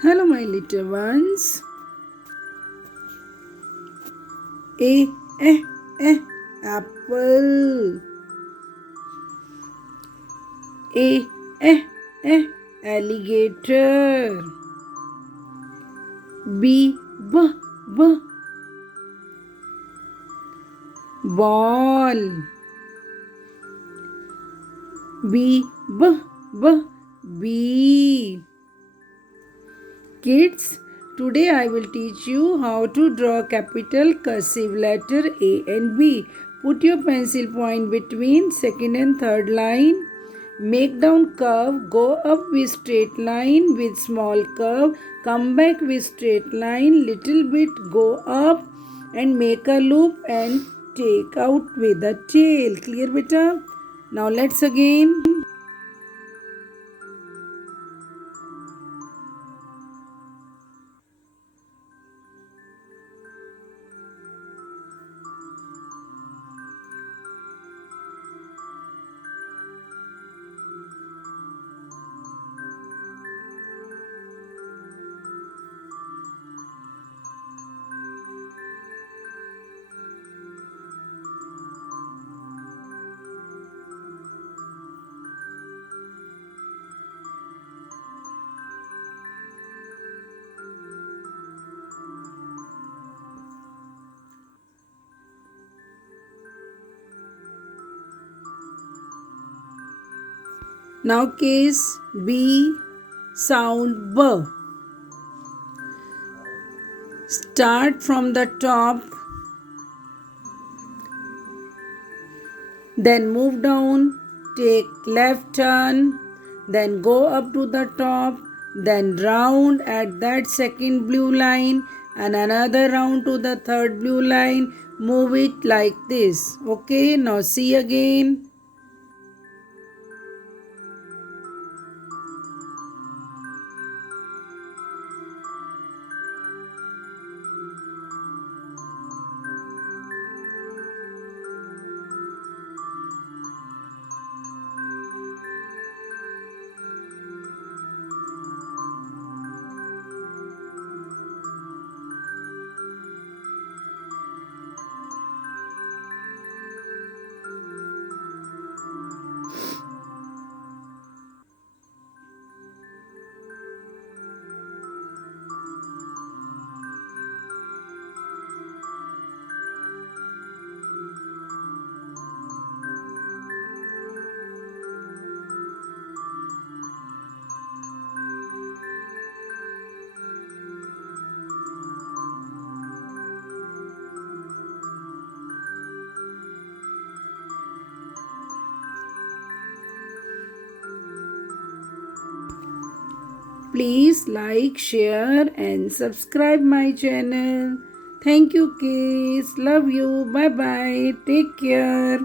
Hello, my little ones. A, eh, eh, apple. A, eh, eh, alligator. B, b, b, ball. B, b, b, bee. Kids, today I will teach you how to draw capital cursive letter A and B. Put your pencil point between second and third line. Make down curve, go up with straight line with small curve, come back with straight line, little bit go up and make a loop and take out with a tail. Clear beta? Now let's again. Now case B sound B. Start from the top, then move down, take left turn, then go up to the top, then round at that second blue line and another round to the third blue line. Move it like this. Okay, now see again. Please like, share and subscribe my channel. Thank you kids. Love you. Bye bye. Take care.